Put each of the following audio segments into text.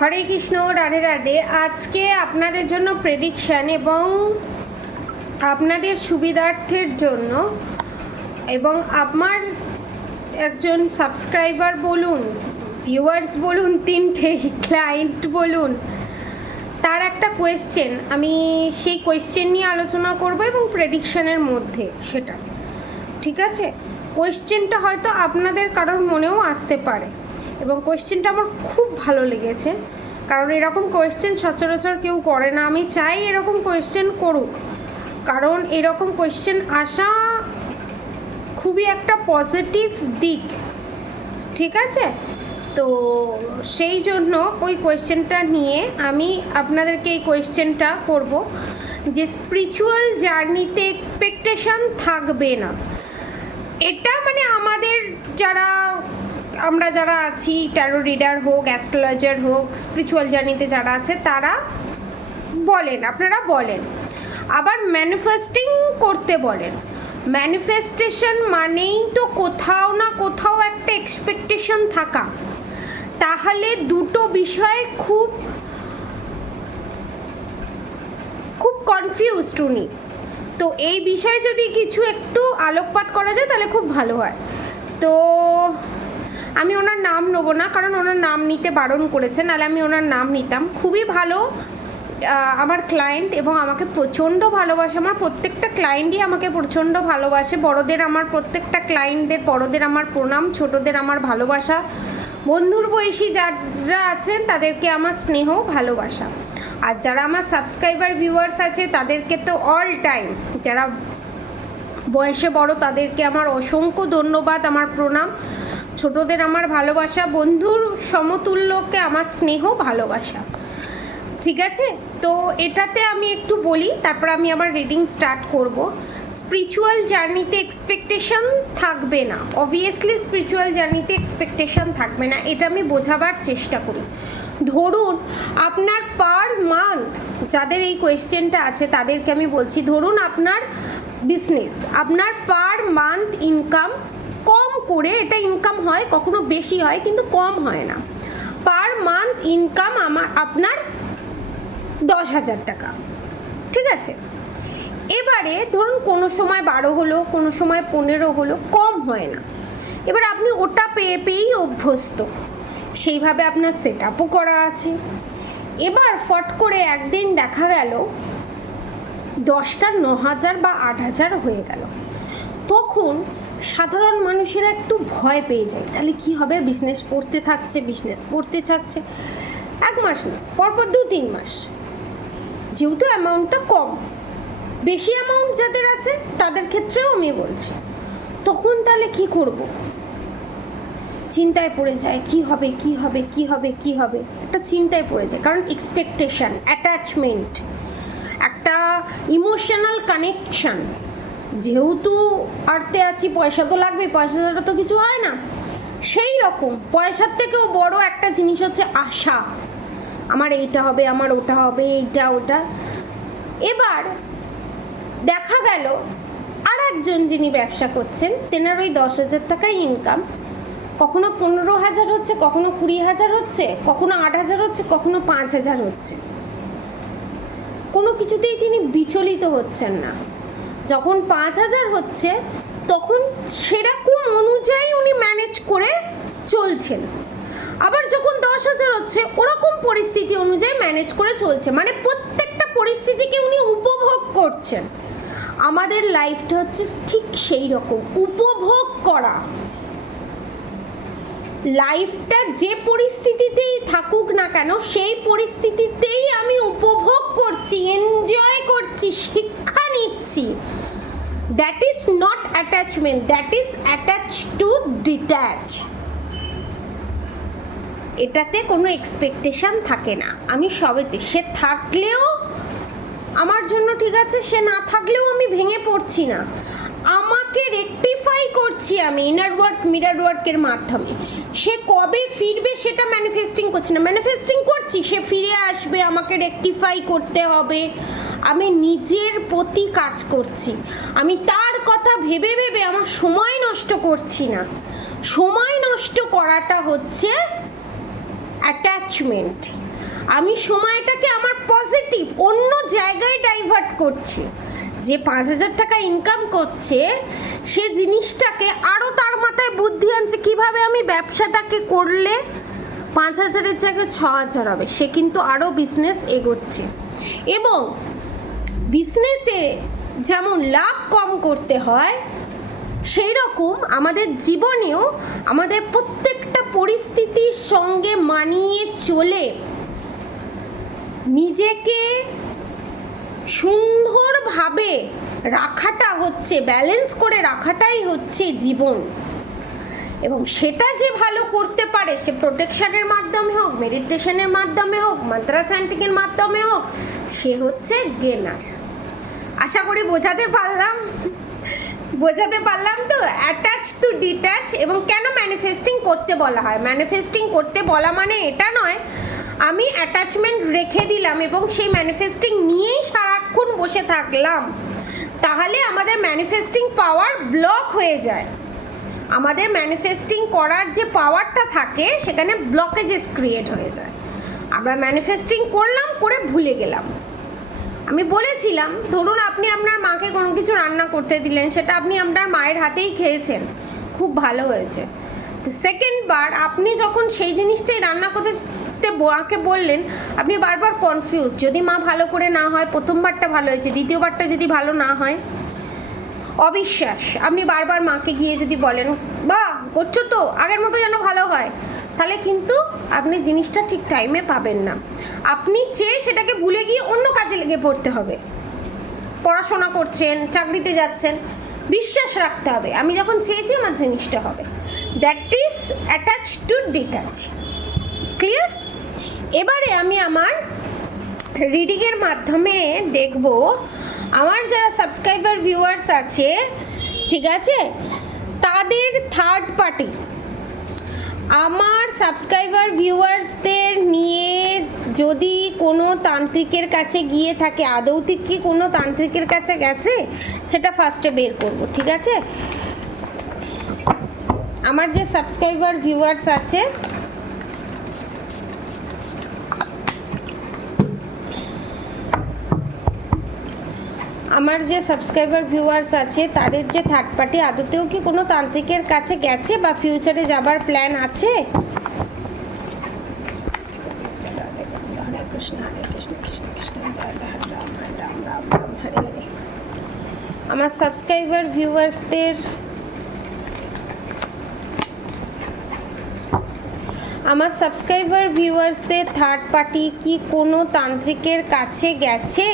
হরে কৃষ্ণ, রাধে রাধে। আজকে আপনাদের জন্য প্রেডিকশান এবং আপনাদের সুবিধার্থের জন্য এবং আমার একজন সাবস্ক্রাইবার বলুন, ভিউয়ার্স বলুন, তিনটে ক্লায়েন্ট বলুন, তার একটা কোয়েশ্চেন, আমি সেই কোয়েশ্চেন নিয়ে আলোচনা করব এবং প্রেডিকশানের মধ্যে সেটা, ঠিক আছে? কোয়েশ্চেনটা হয়তো আপনাদের কারোর মনেও আসতে পারে এবং কোয়েশ্চেনটা আমার খুব ভালো লেগেছে, কারণ এরকম কোয়েশ্চেন সচরাচর কেউ করে না। আমি চাই এরকম কোয়েশ্চেন করুক, কারণ এরকম কোয়েশ্চেন আসা খুবই একটা পজিটিভ দিক, ঠিক আছে? তো সেই জন্য ওই কোয়েশ্চেনটা নিয়ে আমি আপনাদেরকে এই কোয়েশ্চেনটা করব যে স্পিরিচুয়াল জার্নিতে এক্সপেকটেশন থাকবে না। এটা মানে আমাদের আমরা যারা আছি, ট্যারো রিডার হোক, অ্যাস্ট্রোলজার হোক, স্পিরিচুয়াল জার্নিতে যারা আছে তারা বলেন, আপনারা বলেন। আবার ম্যানিফেস্টিং করতে বলেন। ম্যানিফেস্টেশন মানেই তো কোথাও না কোথাও একটা এক্সপেকটেশন থাকা। তাহলে দুটো বিষয়ে খুব কনফিউজড উনি। তো এই বিষয়ে যদি কিছু একটু আলোকপাত করা যায় তাহলে খুব ভালো হয়। তো আমি ওনার নাম নেব না, কারণ ওনার নাম নিতে বারণ করেছে, নাহলে আমি ওনার নাম নিতাম। খুবই ভালো আমার ক্লায়েন্ট এবং আমাকে প্রচণ্ড ভালোবাসে। আমার প্রত্যেকটা ক্লায়েন্টই আমাকে প্রচণ্ড ভালোবাসে। বড়দের আমার প্রত্যেকটা ক্লায়েন্টদের, বড়দের আমার প্রণাম, ছোটদের আমার ভালোবাসা, বন্ধুর বয়সী যারা আছেন তাদেরকে আমার স্নেহ ভালোবাসা। আর যারা আমার সাবস্ক্রাইবার ভিউয়ার্স আছে তাদেরকে তো অল টাইম, যারা বয়সে বড় তাদেরকে আমার অসংখ্য ধন্যবাদ, আমার প্রণাম। ছোটদের আমার ভালোবাসা, বন্ধুর সমতুল্যকে আমার স্নেহ ভালোবাসা, ঠিক আছে? তো এটাতে আমি একটু বলি, তারপর আমি আবার রিডিং স্টার্ট করব। স্পিরিচুয়াল জার্নিতে এক্সপেকটেশন থাকবে না, অবভিয়াসলি স্পিরিচুয়াল জার্নিতে এক্সপেকটেশন থাকবে না, এটা আমি বোঝাবার চেষ্টা করি। ধরুন আপনার পার মান্থ, যাদের এই কোয়েশ্চেনটা আছে তাদেরকে আমি বলছি, ধরুন আপনার বিজনেস, আপনার পার মান্থ ইনকাম কম করে, এটা ইনকাম হয়, কখনো বেশি হয় কিন্তু কম হয় না। পার মান্থ ইনকাম আপনার 10,000 টাকা, ঠিক আছে? এবারে ধরুন কোনো সময় 12 হলো, কোনো সময় 15 হলো, কম হয় না। এবার আপনি ওটা পেয়েই অভ্যস্ত, সেইভাবে আপনার সেট আপও করা আছে। এবার ফট করে একদিন দেখা গেল 10টার 9,000 বা 8,000 হয়ে গেল। তখন সাধারণ মানুষেরা একটু ভয় পেয়ে যায়, তাহলে কি হবে? বিজনেস পড়তে থাকছে 1 মাস না, পরপর 2-3 মাস, যেহেতু অ্যামাউন্টটা কম। বেশি অ্যামাউন্ট যাদের আছে তাদের ক্ষেত্রেও আমি বলছি, তখন তাহলে কি করব? চিন্তায় পড়ে যায়, কি হবে, একটা চিন্তায় পড়ে যায়। কারণ এক্সপেকটেশন, অ্যাটাচমেন্ট, একটা ইমোশনাল কানেকশান, যেহেতু আর্তে আছি, পয়সা তো লাগবে, পয়সা ছাড়া তো কিছু হয় না। সেই রকম পয়সার থেকেও বড় একটা জিনিস হচ্ছে আশা, আমার এইটা হবে, আমার ওটা হবে, এইটা ওটা। এবার দেখা গেল আর একজন যিনি ব্যবসা করছেন, তেনার ওই 10,000 টাকাই ইনকাম, কখনো 15,000 হচ্ছে, কখনো 20,000 হচ্ছে, কখনো 8,000 হচ্ছে, কখনো 5,000 হচ্ছে। কোনো কিছুতেই তিনি বিচলিত হচ্ছেন না। যখন 5,000 হচ্ছে তখন সেরকম অনুযায়ী উনি ম্যানেজ করে চলছেন। আবার যখন 10,000 হচ্ছে ওরকম পরিস্থিতি অনুযায়ী ম্যানেজ করে চলছে, মানে প্রত্যেকটা পরিস্থিতিকে উনি উপভোগ করছেন। আমাদের লাইফটা হচ্ছে ঠিক সেই রকম, উপভোগ করা। লাইফটা যে পরিস্থিতিতেই থাকুক না কেন, সেই পরিস্থিতিতেই আমি উপভোগ করছি, এনজয় করছি, শিক্ষা নিচ্ছি। That is not attachment, that is attach to detach. এটাতে কোনো এক্সপেকটেশন থাকে না। আমি সবেতে, সে থাকলেও আমার জন্য ঠিক আছে, সে না থাকলেও আমি ভেঙে পড়ছি না, আমাকে রেকটিফাই করছি আমি ইনার ওয়ার্ক, মিরর ওয়ার্কের মাধ্যমে। সে কবে ফিরবে সেটা ম্যানিফেস্টিং করছি না, ম্যানিফেস্টিং করছি সে ফিরে আসবে, আমাকে রেকটিফাই করতে হবে। আমি নিজের প্রতি কাজ করছি, আমি তার কথা ভেবে ভেবে আমার সময় নষ্ট করছি না। সময় নষ্ট করাটা হচ্ছে অ্যাটাচমেন্ট। আমি সময়টাকে আমার পজিটিভ অন্য জায়গায় ডাইভার্ট করছি। যে 5,000 টাকা ইনকাম করছে সে জিনিসটাকে আরও তার মাথায় বুদ্ধি আনছে কিভাবে আমি ব্যবসাটাকে করলে 5,000-এর জায়গায় 6,000 হবে। সে কিন্তু আরও বিজনেস এগোচ্ছে। এবং বিজনেসে যেমন লাভ কম করতে হয় সেই রকম আমাদের জীবনেও আমাদের প্রত্যেকটা পরিস্থিতির সঙ্গে মানিয়ে চলে নিজেকে সুন্দরভাবে রাখাটা হচ্ছে, ব্যালেন্স করে রাখাটাই হচ্ছে জীবন। এবং সেটা যে ভালো করতে পারে, সে প্রোটেকশনের মাধ্যমে হোক, মেডিটেশনের মাধ্যমে হোক, মন্ত্রা চ্যান্টিংয়ের মাধ্যমে হোক, সে হচ্ছে গেনার। আশা করি বোঝাতে পারলাম তো। Attach to detach. এবং কেন ম্যানিফেস্টিং করতে বলা হয়? ম্যানিফেস্টিং করতে বলা মানে এটা নয় আমি অ্যাটাচমেন্ট রেখে দিলাম এবং সেই ম্যানিফেস্টিং নিয়েই সারাক্ষণ বসে থাকলাম, তাহলে আমাদের ম্যানিফেস্টিং পাওয়ার ব্লক হয়ে যায়। আমাদের ম্যানিফেস্টিং করার যে পাওয়ারটা থাকে সেখানে ব্লকেজেস ক্রিয়েট হয়ে যায়। আমরা ম্যানিফেস্টিং করলাম, করে ভুলে গেলাম। আমি বলেছিলাম ধরুন আপনি আপনার মাকে কোনো কিছু রান্না করতে দিলেন, সেটা আপনি আপনার মায়ের হাতেই খেয়েছেন, খুব ভালো হয়েছে। সেকেন্ড বার আপনি যখন সেই জিনিসটাই রান্না করতে মাকে বললেন, আপনি বারবার কনফিউজ, যদি মা ভালো করে না হয়, প্রথমবারটা ভালো হয়েছে, দ্বিতীয়বারটা যদি ভালো না হয়, অবিশ্বাস। আপনি বারবার মাকে গিয়ে যদি বলেন বা করছো তো, আগের মতো যেন ভালো হয়, তাহলে কিন্তু আপনি জিনিসটা ঠিক টাইমে পাবেন না। আপনি চেয়ে সেটাকে ভুলে গিয়ে অন্য কাজে লেগে পড়তে হবে। পড়াশোনা করছেন, চাকরিতে যাচ্ছেন, বিশ্বাস রাখতে হবে আমি যখন চেয়েছি আমার জিনিসটা হবে। That is attach to detach. Clear? এবারে আমি আমার রিডিংয়ের মাধ্যমে দেখব আমার যারা সাবস্ক্রাইবার ভিউয়ার্স আছে, ঠিক আছে, তাদের থার্ড পার্টি, আমার সাবস্ক্রাইবার ভিউয়ার্সদের নিয়ে যদি কোনো তান্ত্রিকের কাছে গিয়ে থাকে, আদৌ কি কোনো তান্ত্রিকের কাছে গেছে সেটা ফার্স্টে বের করব, ঠিক আছে? আমার যে সাবস্ক্রাইবার ভিউয়ার্স আছে তাদের যে থার্ড পার্টি আদতেও কি কোনো তান্ত্রিকের কাছে গেছে বা ফিউচারে যাবার প্ল্যান আছে? আমার সাবস্ক্রাইবার ভিউয়ার্সদের থার্ড পার্টি কি কোনো তান্ত্রিকের কাছে গেছে?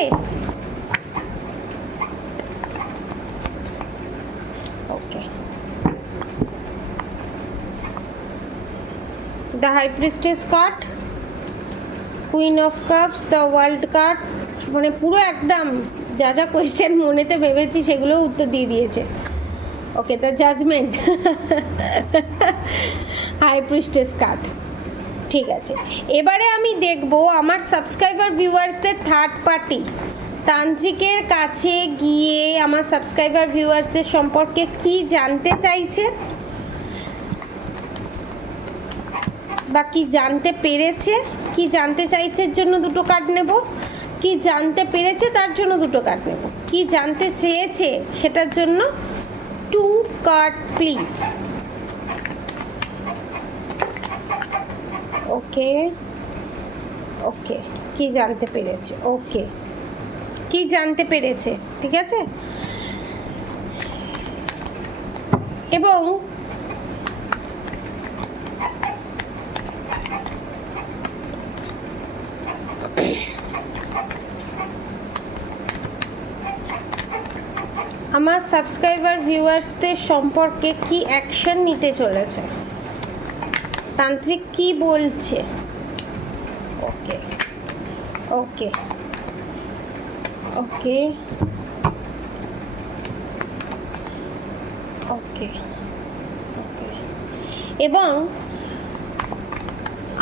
The High Priestess card, Queen of Cups, the World card, মানে পুরো একদম যা যা কোয়েশ্চেন মনেতে ভেবেছি সেগুলো উত্তর দিয়ে দিয়েছে। Okay, the judgement, high priestess card, ঠিক আছে। এবারে আমি দেখব আমার সাবস্ক্রাইবার ভিউয়ার্সদের থার্ড পার্টি তান্ত্রিকের কাছে গিয়ে আমার সাবস্ক্রাইবার ভিউয়ার্সদের সম্পর্কে কি জানতে চাইছে বা কি জানতে পেরেছে। কি জানতে চাইছে জন্য দুটো কার্ড নেব, কি জানতে পেরেছে তার জন্য দুটো কার্ড নেব, কি জানতে চেয়েছে সেটার জন্য 2 কার্ড প্লিজ। ওকে ওকে, কি জানতে পেরেছে, ওকে, কি জানতে পেরেছে, ঠিক আছে। এবং আমার সাবস্ক্রাইবার ভিউয়ার্সদের সম্পর্কে কি অ্যাকশন নিতে চলেছে, তান্ত্রিক কি বলছে। ওকে ওকে ওকে ওকে ওকে। এবং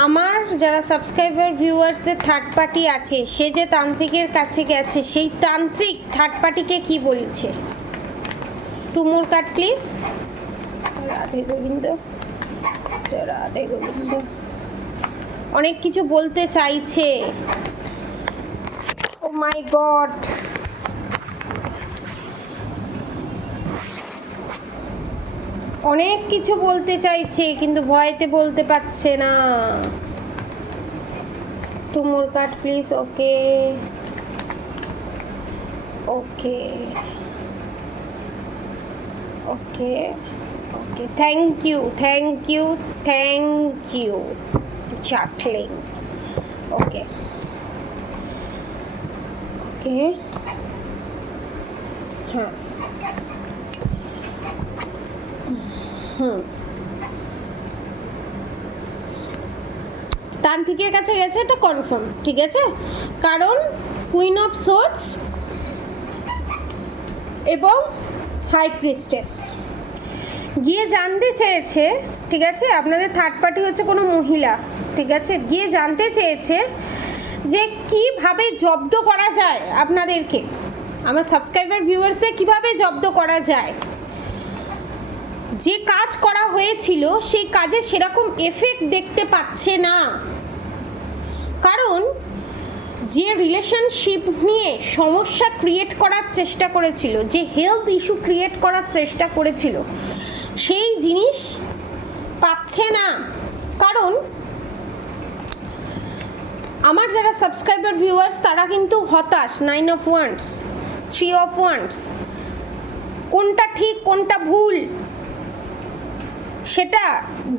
আমার যারা সাবস্ক্রাইবার ভিউয়ার্সদের থার্ড পার্টি আছে, সে যে তান্ত্রিকের কাছে গেছে, সেই তান্ত্রিক থার্ড পার্টিকে কি বলছে। 2 more card please. Radhe Govinda, Radhe Govinda. অনেক কিছু বলতে চাইছে। ও মাই গড, অনেক কিছু বলতে চাইছে কিন্তু ভয়তে বলতে পারছে না। Two more card please. Okay okay okay okay, thank you thank you thank you চাকলিং। ওকে ওকে, হ্যাঁ তান্ত্রিকের কাছে গেছে, এটা কনফার্ম, ঠিক আছে? কারণ কুইন অফ সোর্ডস এবং হাই প্রিস্টেস গিয়ে জানতে চেয়েছে, ঠিক আছে, আপনাদের থার্ড পার্টি হচ্ছে কোনো মহিলা, ঠিক আছে, গিয়ে জানতে চেয়েছে যে কিভাবে জব্দ করা যায় আপনাদেরকে, আমার সাবস্ক্রাইবার ভিউয়ার্সে কিভাবে জব্দ করা যায়। যে কাজ করা হয়েছিল সেই কাজে সেরকম এফেক্ট দেখতে পাচ্ছে না, কারণ যে রিলেশনশিপ নিয়ে সমস্যা ক্রিয়েট করার চেষ্টা করেছিল, যে হেলথ ইস্যু ক্রিয়েট করার চেষ্টা করেছিল, সেই জিনিস পাচ্ছে না। কারণ আমার যারা সাবস্ক্রাইবার ভিউয়ার্স তারা কিন্তু হতাশ, 9 অফ ওয়ান্ডস, 3 অফ ওয়ান্ডস, কোনটা ঠিক কোনটা ভুল সেটা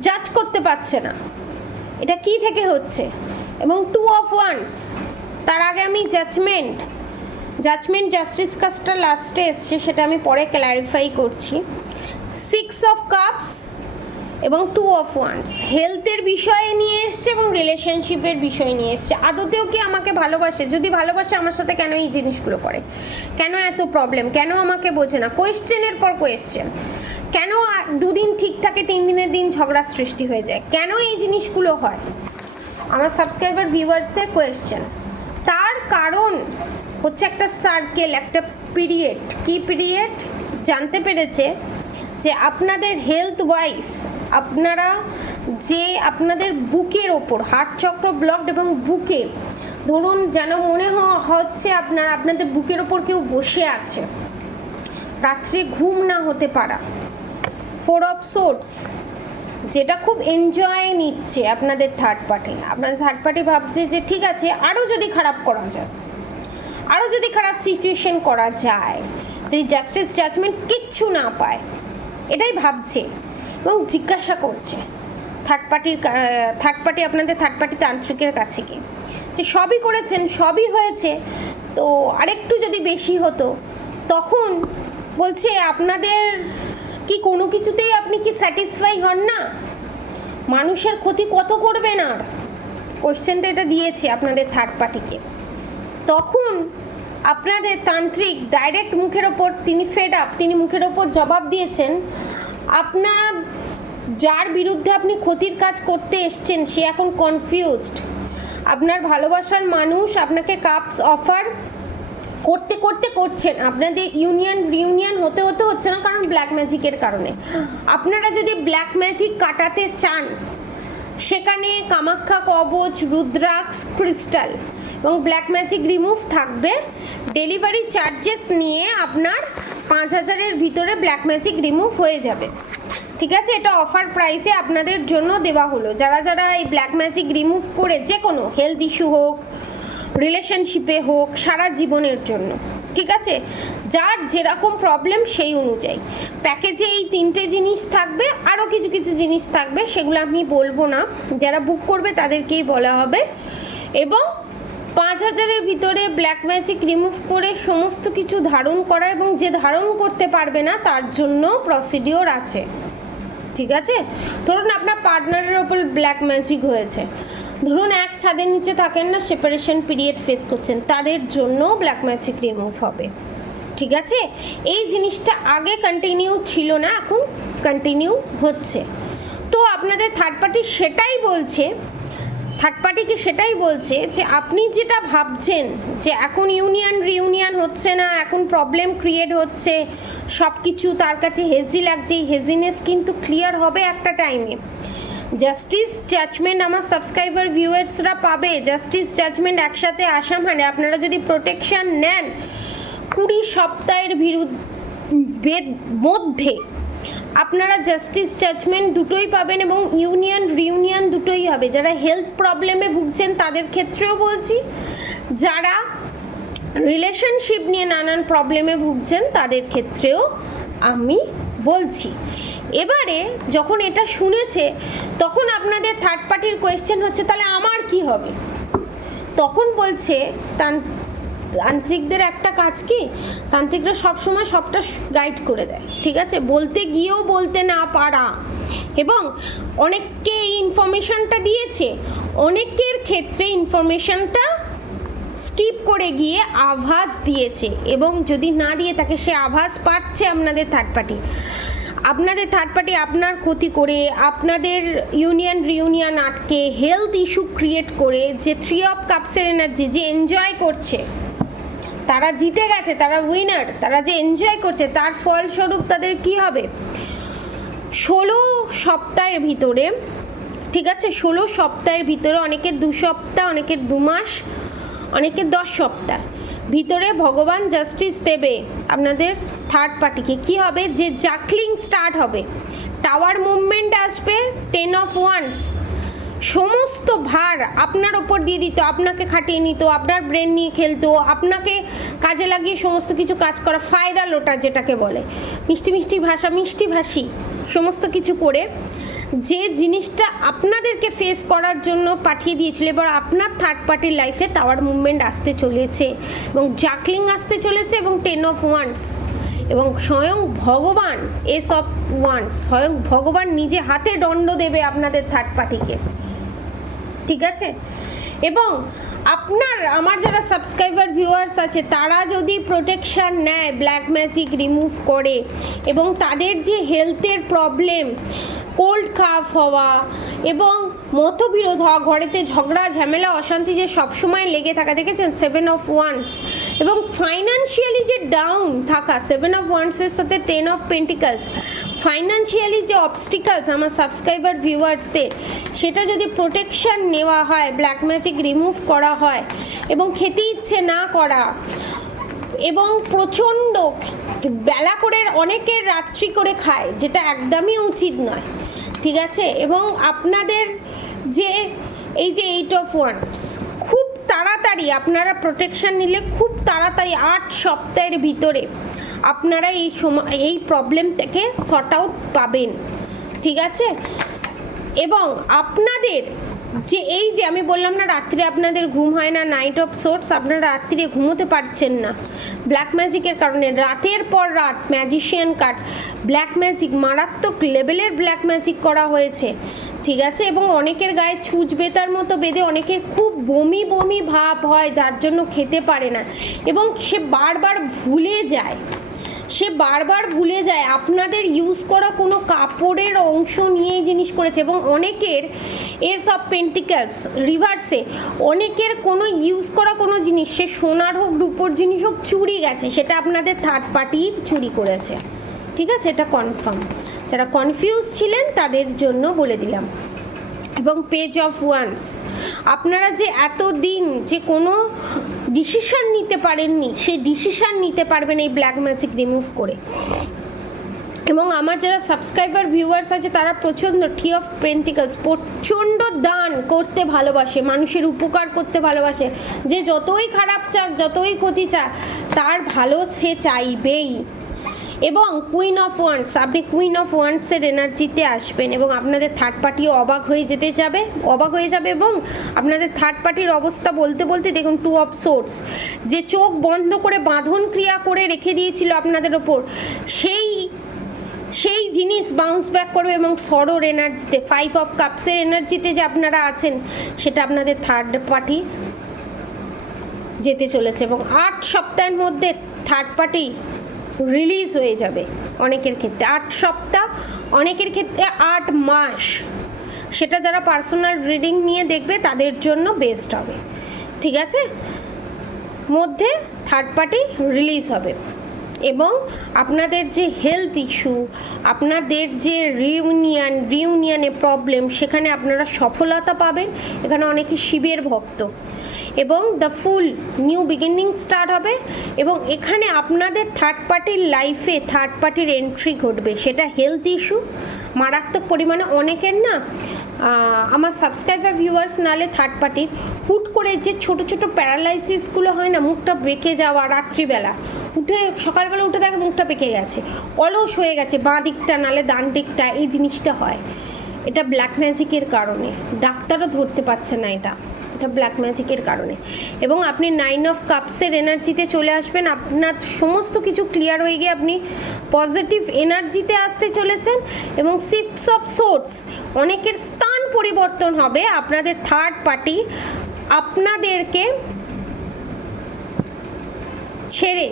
জাজ করতে পারছে না, এটা কি থেকে হচ্ছে। এবং 2 অফ ওয়ান্ডস, তার আগে আমি জাজমেন্ট জাস্টিস কাজটা লাস্টে এসছে, সেটা আমি পরে ক্ল্যারিফাই করছি। 6 অফ কাপস এবং 2 অফ ওয়ান্ডস হেলথের বিষয়ে নিয়ে এসছে এবং রিলেশনশিপের বিষয় নিয়ে এসছে। আদতেও কি আমাকে ভালোবাসে? যদি ভালোবাসে আমার সাথে কেন এই জিনিসগুলো করে, কেন এত প্রবলেম, কেন আমাকে বোঝে না, কোয়েশ্চেনের পর কোয়েশ্চেন, কেন 2 দিন ঠিক থাকে 3 দিনের দিন ঝগড়া সৃষ্টি হয়ে যায়, কেন এই জিনিসগুলো হয়, আমার সাবস্ক্রাইবার ভিউয়ার্সের কোয়েশ্চেন। তার কারণ হচ্ছে একটা সার্কেল, একটা পিরিয়ড। কি পিরিয়ড? জানতে পেরেছে যে আপনাদের হেলথ ওয়াইজ আপনারা যে আপনাদের বুকের ওপর হার্ট চক্র ব্লকড এবং বুকে ধরুন যেন মনে হচ্ছে আপনাদের বুকের ওপর কেউ বসে আছে, রাত্রে ঘুম না হতে পারা। 4 অফ সোর্ডস, যেটা খুব এনজয় নিচ্ছে আপনাদের থার্ড পার্টি। আপনাদের থার্ড পার্টি ভাবছে যে ঠিক আছে আরও যদি খারাপ করা যায়, আরও যদি খারাপ সিচুয়েশন করা যায়, যদি জাস্টিস জাজমেন্ট কিচ্ছু না পায়, এটাই ভাবছে এবং জিজ্ঞাসা করছে থার্ড পার্টি আপনাদের থার্ড পার্টি তান্ত্রিকের কাছে গিয়ে যে সবই করেছেন, সবই হয়েছে, তো আরেকটু যদি বেশি হতো। তখন বলছে আপনাদের কি কোনো কিছুতেই আপনি কি স্যাটিসফাই হন না? মানুষের ক্ষতি কত করবেন? আর কোয়েশ্চেনটা এটা দিয়েছে আপনাদের থার্ড পার্টিকে। তখন আপনাদের তান্ত্রিক ডাইরেক্ট মুখের ওপর, তিনি ফেড আপ, তিনি মুখের ওপর জবাব দিয়েছেন, আপনার যার বিরুদ্ধে আপনি ক্ষতির কাজ করতে এসছেন সে এখন কনফিউজড। আপনার ভালোবাসার মানুষ আপনাকে কাপস অফার করতে করতে করছেন, আপনাদের রিউনিয়ন হতে হচ্ছে না, কারণ ব্ল্যাক ম্যাজিকের কারণে। আপনারা যদি ব্ল্যাক ম্যাজিক কাটাতে চান, সেখানে কামাখ্যা কবচ, রুদ্রাক্স, ক্রিস্টাল এবং ব্ল্যাক ম্যাজিক রিমুভ থাকবে। ডেলিভারি চার্জেস নিয়ে আপনার 5000-এর ভিতরে ব্ল্যাক ম্যাজিক রিমুভ হয়ে যাবে, ঠিক আছে? এটা অফার প্রাইসে আপনাদের জন্য দেওয়া হলো। যারা যারা এই ব্ল্যাক ম্যাজিক রিমুভ করে, যে কোনো হেলথ ইস্যু হোক, রিলেশনশিপে হোক, সারা জীবনের জন্য, ঠিক আছে, যার যেরকম প্রবলেম সেই অনুযায়ী প্যাকেজে এই 3টে জিনিস থাকবে। আরও কিছু কিছু জিনিস থাকবে, সেগুলো আমি বলবো না, যারা বুক করবে তাদেরকেই বলা হবে। এবং 5000-এর ভিতরে ব্ল্যাক ম্যাজিক রিমুভ করে সমস্ত কিছু ধারণ করা, এবং যে ধারণ করতে পারবে না তার জন্য প্রসিডিওর আছে, ঠিক আছে? ধরুন আপনার পার্টনারের ওপর ব্ল্যাক ম্যাজিক হয়েছে, ধরুন এক ছাদের নিচে থাকেন না, সেপারেশন পিরিয়ড ফেস করছেন, তাদের জন্য ব্ল্যাক ম্যাজিক রিমুভ হবে, ঠিক আছে? এই জিনিসটা আগে কন্টিনিউ ছিল না, এখন কন্টিনিউ হচ্ছে। তো আপনাদের থার্ড পার্টি সেটাই বলছে যে আপনি যেটা ভাবছেন যে এখন রিউনিয়ন হচ্ছে না, এখন প্রবলেম ক্রিয়েট হচ্ছে, সব কিছু তার কাছে হেজি লাগছে, এই হেজিনেস কিন্তু ক্লিয়ার হবে একটা টাইমে। জাস্টিস জাজমেন্ট আমার সাবস্ক্রাইবার ভিউয়ার্সরা পাবে। জাস্টিস জাজমেন্ট একসাথে আসা মানে আপনারা যদি প্রোটেকশন নেন 20 সপ্তাহের মধ্যে আপনারা জাস্টিস জাজমেন্ট দুটোই পাবেন এবং ইউনিয়ন রিউনিয়ন দুটোই হবে। যারা হেলথ প্রবলেমে ভুগছেন তাদের ক্ষেত্রেও বলছি, যারা রিলেশনশিপ নিয়ে নানান প্রবলেমে ভুগছেন তাদের ক্ষেত্রেও আমি বলছি। এবারে যখন এটা শুনেছে তখন আপনাদের থার্ড পার্টির কোয়েশ্চেন হচ্ছে তাহলে আমার কি হবে? তখন বলছে তান্ত্রিকদের একটা কাজ কি, তান্ত্রিকরা সবসময় সবটা গাইড করে দেয়, ঠিক আছে, বলতে গিয়েও বলতে না পারা, এবং অনেককে এই ইনফরমেশনটা দিয়েছে, অনেকের ক্ষেত্রে ইনফরমেশনটা স্কিপ করে গিয়ে আভাস দিয়েছে, এবং যদি না দিয়ে তাকে সে আভাস পাচ্ছে আপনাদের থার্ড পার্টি। আপনাদের থার্ড পার্টি আপনার ক্ষতি করে, আপনাদের ইউনিয়ন রিউনিয়ন আটকে, হেলথ ইস্যু ক্রিয়েট করে, যে 3 অফ কাপসের এনার্জি যে এনজয় করছে, তারা জিতে গেছে, তারা উইনার, তারা যে এনজয় করছে তার ফলস্বরূপ তাদের কি হবে? 16 সপ্তাহের ভিতরে, ঠিক আছে, 16 সপ্তাহের ভিতরে, অনেকের 2 সপ্তাহ, অনেকের 2 মাস, অনেকের 10 সপ্তাহ ভিতরে ভগবান জাস্টিস দেবে আপনাদের থার্ড পার্টিকে। কি হবে? যে জাকলিং স্টার্ট হবে, টাওয়ার মুভমেন্ট আসবে, 10 অফ ওয়ান্ডস, সমস্ত ভার আপনার ওপর দিয়ে দিত, আপনাকে খাটিয়ে নিত, আপনার ব্রেন নিয়ে খেলতো, আপনাকে কাজে লাগিয়ে সমস্ত কিছু কাজ করা, ফায়দা লোটা যেটাকে বলে, মিষ্টি মিষ্টি ভাষা, মিষ্টি ভাষী সমস্ত কিছু করে যে জিনিসটা আপনাদেরকে ফেস করার জন্য পাঠিয়ে দিয়েছিল, এবার আপনার থার্ড পার্টির লাইফে টাওয়ার মুভমেন্ট আসতে চলেছে এবং জাকলিং আসতে চলেছে এবং 10 অফ ওয়ান্ডস, এবং স্বয়ং ভগবান, এস অফ ওয়ান্ডস, স্বয়ং ভগবান নিজে হাতে দণ্ড দেবে আপনাদের থার্ড পার্টিকে, ঠিক আছে। এবং আমার যারা সাবস্ক্রাইবার ভিউয়ার্স আছে তারা যদি প্রোটেকশান নেয়, ব্ল্যাক ম্যাজিক রিমুভ করে, এবং তাদের যে হেলথের প্রবলেম, কোল্ড কাফ হওয়া এবং মতবিরোধ হওয়া, ঘরেতে ঝগড়া ঝামেলা অশান্তি যে সবসময় লেগে থাকা, দেখেছেন 7 অফ ওয়ান্ডস, এবং ফাইন্যান্সিয়ালি যে ডাউন থাকা, 7 অফ ওয়ান্ডসের সাথে 10 অফ পেন্টিকলস, ফাইন্যান্সিয়ালি যে অবস্টিকলস আমার সাবস্ক্রাইবার ভিউয়ার্সদের, সেটা যদি প্রোটেকশান নেওয়া হয়, ব্ল্যাক ম্যাজিক রিমুভ করা হয়, এবং খেতে ইচ্ছে না করা, এবং প্রচণ্ড বেলা করে অনেকের রাত্রি করে খায়, যেটা একদমই উচিত নয়, ঠিক আছে, এবং আপনাদের যে এই যে 8 অফ ওয়ান্ডস, খুব তাড়াতাড়ি আপনারা প্রোটেকশান নিলে খুব তাড়াতাড়ি 8 সপ্তাহের ভিতরে আপনারা এই প্রবলেম থেকে সর্ট আউট পাবেন, ঠিক আছে। এবং আপনাদের যে এই যে আমি বললাম না রাত্রে আপনাদের ঘুম হয় না, নাইট অফ সোর্স, আপনারা রাত্রে ঘুমোতে পারছেন না ব্ল্যাক ম্যাজিকের কারণে, রাতের পর রাত ম্যাজিশিয়ান কার্ড, ব্ল্যাক ম্যাজিক, মারাত্মক লেভেলের ব্ল্যাক ম্যাজিক করা হয়েছে, ঠিক আছে, এবং অনেকের গায়ে ছুঁচ বেতার মতো বেঁধে অনেকের খুব বমি বমি ভাব হয়, যার জন্য খেতে পারে না, এবং সে বারবার ভুলে যায়, আপনাদের ইউজ করা কোনো কাপড়ের অংশ নিয়ে জিনিস করেছে, এবং অনেকের এস অফ পেন্টিকলস রিভার্সে, অনেকের কোনো ইউজ করা কোনো জিনিস, সে সোনার হোক রূপোর জিনিস হোক, চুরি গেছে, সেটা আপনাদের থার্ড পার্টি চুরি করেছে, ঠিক আছে, এটা কনফার্ম। যারা কনফিউজ ছিলেন তাদের জন্য বলে দিলাম। এবং পেজ অফ ওয়ান্ডস, আপনারা যে এতদিন যে কোনো ডিসিশন নিতে পারেননি, সেই ডিসিশন নিতে পারবেন এই ব্ল্যাক ম্যাজিক রিমুভ করে। এবং আমার যারা সাবস্ক্রাইবার ভিউয়ার্স আছে তারা প্রচণ্ড 3 অফ পেন্টিকলস, প্রচণ্ড দান করতে ভালোবাসে, মানুষের উপকার করতে ভালোবাসে, যে যতই খারাপ চাক, যতই ক্ষতি চাক, তার ভালো সে চাইবেই। এবং কুইন অফ ওয়ান্ডস, আপনি কুইন অফ ওয়ান্ডসের এনার্জিতে আসবেন এবং আপনাদের থার্ড পার্টিও অবাক হয়ে যাবে, এবং আপনাদের থার্ড পার্টির অবস্থা বলতে বলতে দেখুন 2 অফ সোর্স, যে চোখ বন্ধ করে বাঁধন ক্রিয়া করে রেখে দিয়েছিল আপনাদের ওপর, সেই জিনিস বাউন্স ব্যাক করবে, এবং সরোর এনার্জিতে, 5 অফ কাপসের এনার্জিতে যে আপনারা আছেন, সেটা আপনাদের থার্ড পার্টি যেতে চলেছে, এবং 8 সপ্তাহের মধ্যে থার্ড পার্টি রিলিজ হয়ে যাবে। অনেকের ক্ষেত্রে 8 সপ্তাহ, অনেকের ক্ষেত্রে 8 মাস, সেটা যারা পার্সোনাল রিডিং নিয়ে দেখবে তাদের জন্য বেস্ট হবে, ঠিক আছে, মধ্যে থার্ড পার্টি রিলিজ হবে, এবং আপনাদের যে হেলথ ইস্যু, আপনাদের যে রিউনিয়নে প্রবলেম, সেখানে আপনারা সফলতা পাবেন। এখানে অনেকে শিবের ভক্ত, এবং the full new beginning start হবে, এবং এখানে আপনাদের থার্ড পার্টির লাইফে থার্ড পার্টির এন্ট্রি ঘটবে। সেটা হেলথ ইস্যু মারাত্মক পরিমাণে অনেকের না, আমার সাবস্ক্রাইবার ভিউয়ার্স নালে থার্ড পার্টির হুট করে যে ছোট ছোট প্যারালাইসিসগুলো হয় না, মুখটা বেঁকে যাওয়া, রাত্রিবেলা উঠে সকালবেলা উঠে দেখে মুখটা বেঁকে গেছে, অলস হয়ে গেছে বাঁ দিকটা নালে ডান দিকটা, এই জিনিসটা হয়। এটা ব্ল্যাক ম্যাজিকের কারণে, ডাক্তারও ধরতে পারছে না এটা ব্ল্যাক ম্যাজিকের কারণে। এবং আপনি 9 অফ কাপসের এনার্জিতে চলে আসবেন, আপনার সমস্ত কিছু ক্লিয়ার হয়ে গিয়ে আপনি পজিটিভ এনার্জিতে আসতে চলেছেন। এবং 6 অফ সোর্স, অনেকের স্থান পরিবর্তন হবে। আপনাদের থার্ড পার্টি আপনাদেরকে ছেড়ে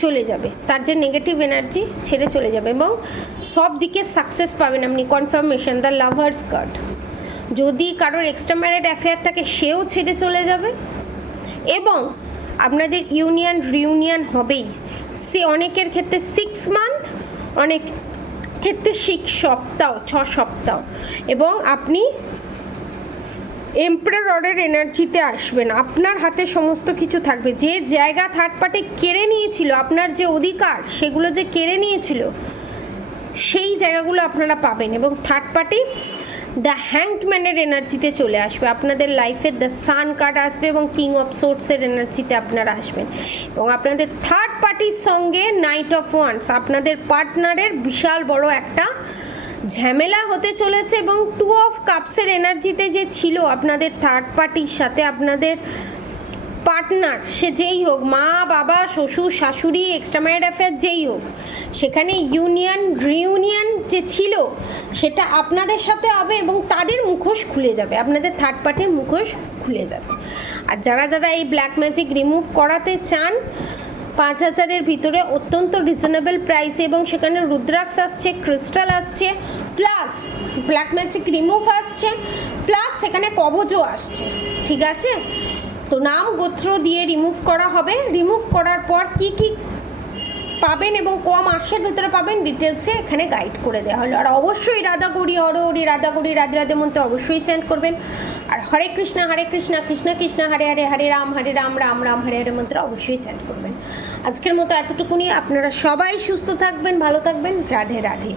চলে যাবে, তার যে নেগেটিভ এনার্জি ছেড়ে চলে যাবে, এবং সব দিকে সাকসেস পাবেন আপনি। Confirmation, the lovers card. যদি কারোর এক্সট্রা ম্যারিড অ্যাফেয়ার থাকে, সেও ছেড়ে চলে যাবে, এবং আপনাদের রিউনিয়ন হবেই। সে অনেকের ক্ষেত্রে 6 মান্থ, অনেক ক্ষেত্রে 6 সপ্তাহ, 6 সপ্তাহ, এবং আপনি এম্পারারের এনার্জিতে আসবেন। আপনার হাতে সমস্ত কিছু থাকবে। যে জায়গা থার্ড পার্টি কেড়ে নিয়েছিল, আপনার যে অধিকার সেগুলো যে কেড়ে নিয়েছিল, সেই জায়গাগুলো আপনারা পাবেন। এবং থার্ড পার্টি দ্য হ্যাংডম্যানের এনার্জিতে চলে আসবে আপনাদের লাইফে। দ্য সান কার্ড আসবে এবং কিং অফ সোর্সের এনার্জিতে আপনারা আসবেন। এবং আপনাদের থার্ড পার্টির সঙ্গে নাইট অফ ওয়ান্স, আপনাদের পার্টনারের বিশাল বড় একটা ঝামেলা হতে চলেছে। এবং 2 অফ কাপসের এনার্জিতে যে ছিল আপনাদের থার্ড পার্টির সাথে, আপনাদের পার্টনার সে যেই হোক, মা বাবা শ্বশুর শাশুড়ি এক্সট্রা ম্যারিড অ্যাফেয়ার যেই হোক, সেখানে রিউনিয়ন যে ছিল সেটা আপনাদের সাথে হবে, এবং তাদের মুখোশ খুলে যাবে, আপনাদের থার্ড পার্টির মুখোশ খুলে যাবে। আর যারা যারা এই ব্ল্যাক ম্যাজিক রিমুভ করাতে চান 5,000-এর ভিতরে অত্যন্ত রিজনেবল প্রাইসে, এবং সেখানে রুদ্রাক্ষ আসছে, ক্রিস্টাল আসছে, প্লাস ব্ল্যাক ম্যাজিক রিমুভ আসছে, প্লাস সেখানে কবজও আসছে, ঠিক আছে? তো নাম গোত্র দিয়ে রিমুভ করা হবে। রিমুভ করার পর কি কি পাবেন এবং কম মাসের ভেতরে পাবেন, ডিটেলসে এখানে গাইড করে দেওয়া হলো। আর অবশ্যই রাধা গৌরী হর হরি, রাধা গৌরী রাধে রাধে মন্ত্র অবশ্যই চ্যান্ট করবেন। আর হরে কৃষ্ণ কৃষ্ণ কৃষ্ণ হরে হরে, হরে রাম রাম রাম হরে হরে মন্ত্র অবশ্যই চ্যান্ট করবেন। আজকের মতো এতটুকুনি। আপনারা সবাই সুস্থ থাকবেন, ভালো থাকবেন। রাধে রাধে।